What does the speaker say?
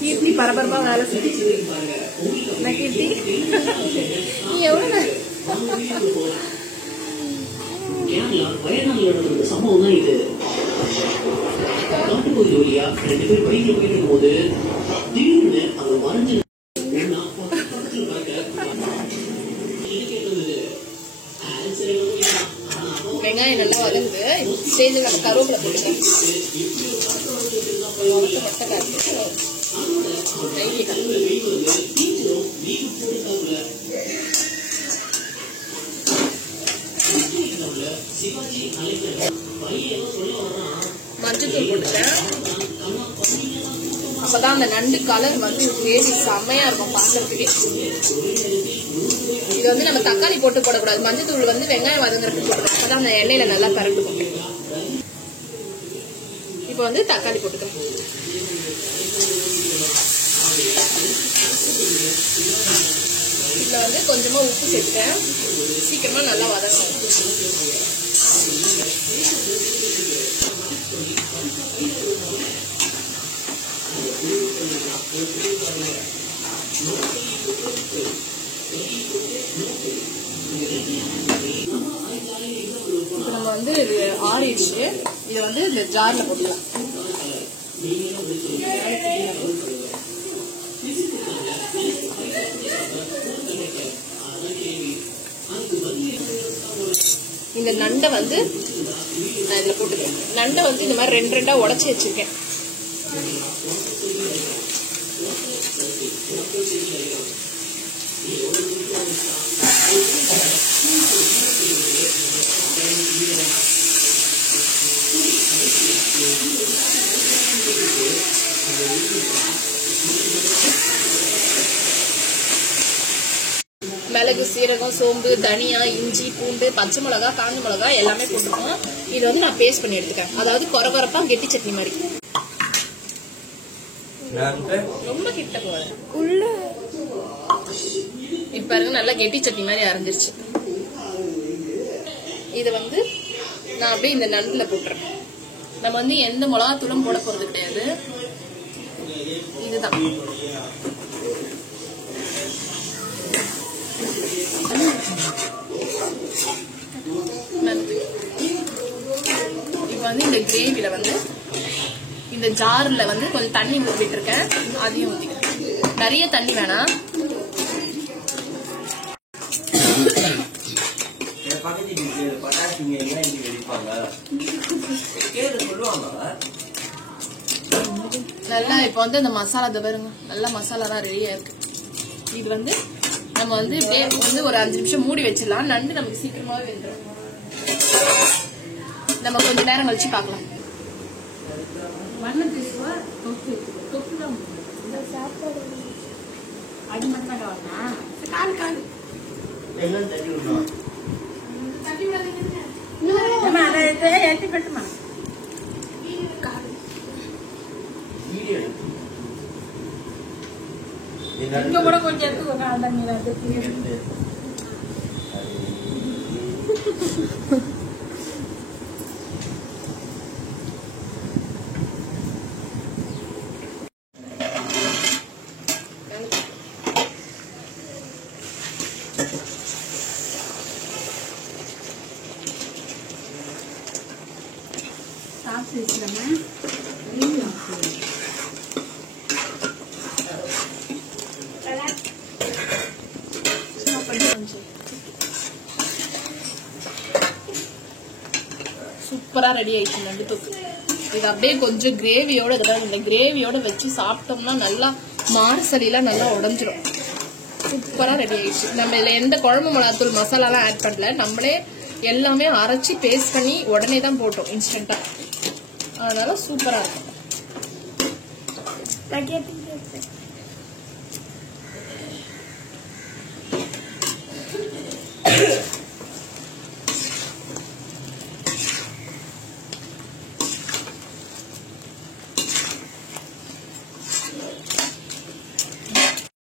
கீர்த்தி பரபரப்பா வேலை செஞ்சு கீர்த்தி நீ எவ்வளவு வயநாடு சம்பவம் தான் இது. காட்டுப்பகுதி வழியா 2 பேர் பைக்ல போயிட்டு இருக்கும் போது திடீர்னு அவங்க மறைஞ்சு வெங்காயம் நல்லா வதங்குது. ஸ்டேஜில் நம்ம கருவேப்பிலை போட்டுக்கலாம். மஞ்சத்தூள் போட்டுட்டேன். அப்பதான் அந்த நண்டு கலர் வந்து கிரேவி செம்மையா இருக்கும் பாக்கிறதுக்கே. இது வந்து நம்ம தக்காளி போட்டு போடக்கூடாது. மஞ்சத்தூள் வந்து வெங்காயம் வதங்குறதுக்கு போடணும். அப்பதான் அந்த எண்ணெயில நல்லா பரட்டும். இப்போ வந்து தக்காளி போட்டுக்கலாம். இதுல வந்து கொஞ்சமா உப்பு சேர்த்துட்டேன். சீக்கிரமா நல்லா வதங்கணும். இப்போ நம்ம வந்து ஆறிடுச்சு. இதை வந்து இந்த ஜார்ல போட்டுக்கலாம். இந்த நண்டை வந்து நான் இதுல போட்டுக்கிறேன். நண்டை வந்து இந்த மாதிரி 2 உடைச்சி வச்சிருக்கேன். மிளகு, சீரகம், சோம்பு, தனியா, இஞ்சி, பூண்டு, பச்சை மிளகா, காஞ்ச மிளகா எல்லாமே போட்டுருக்கோம். இது வந்து நான் பேஸ்ட் பண்ணி எடுத்துக்கேன். அதாவது கொரகொரப்பா கெட்டி சட்னி மாதிரி. ரொம்ப கிட்ட போறேன். இப்ப பாருங்க நல்லா கெட்டி சட்னி மாதிரி அரைஞ்சிருச்சு. இதை வந்து நான் அப்படியே இந்த நண்டுல போட்டுறேன். நம்ம வந்து எந்த மிளகாத்தூளும் போட போறது கிடையாது. இதுதான் இப்ப வந்து இந்த கிரேவில வந்து இந்த ஜார்ல வந்து கொஞ்சம் தண்ணி ஊத்திட்டு இருக்கேன். அதையும் ஊத்திக்கிறேன். நிறைய தண்ணி வேணாம். நல்லா இப்ப வந்து இந்த மசாலா பாருங்க, நல்லா மசாலா தான் ரெடியா இருக்கு. இது வந்து நம்ம வந்து வந்து ஒரு 5 நிமிஷம் மூடி வச்சிடலாம். நண்டு நமக்கு சீக்கிரமாவே வெந்துடும். நம்ம கொஞ்ச நேரம் கழிச்சு பார்க்கலாம். ஏற்றி பெட்டுமா இங்க கூட கொஞ்சம் எடுத்துக்கோங்க அந்த மீன் சாப்பிட்டு வச்சுக்கோங்க. சூப்பரா ரெடி ஆயிடுச்சு நண்டு தொக்கு. இது அப்படியே கொஞ்சம் கிரேவியோட இந்த கிரேவியோட வச்சு சாப்பிட்டோம்னா நல்லா மார்சலிலாம் நல்லா உடஞ்சிரும். சூப்பரா ரெடி ஆயிடுச்சு. நம்ம இதுல எந்த குழம்பு மிளகாத்தூள் மசாலாலாம் ஆட் பண்ணல, நம்மளே எல்லாமே அரைச்சி பேஸ்ட் பண்ணி உடனே தான் போட்டோம் இன்ஸ்டன்டா. அதனால சூப்பரா இருக்கும்.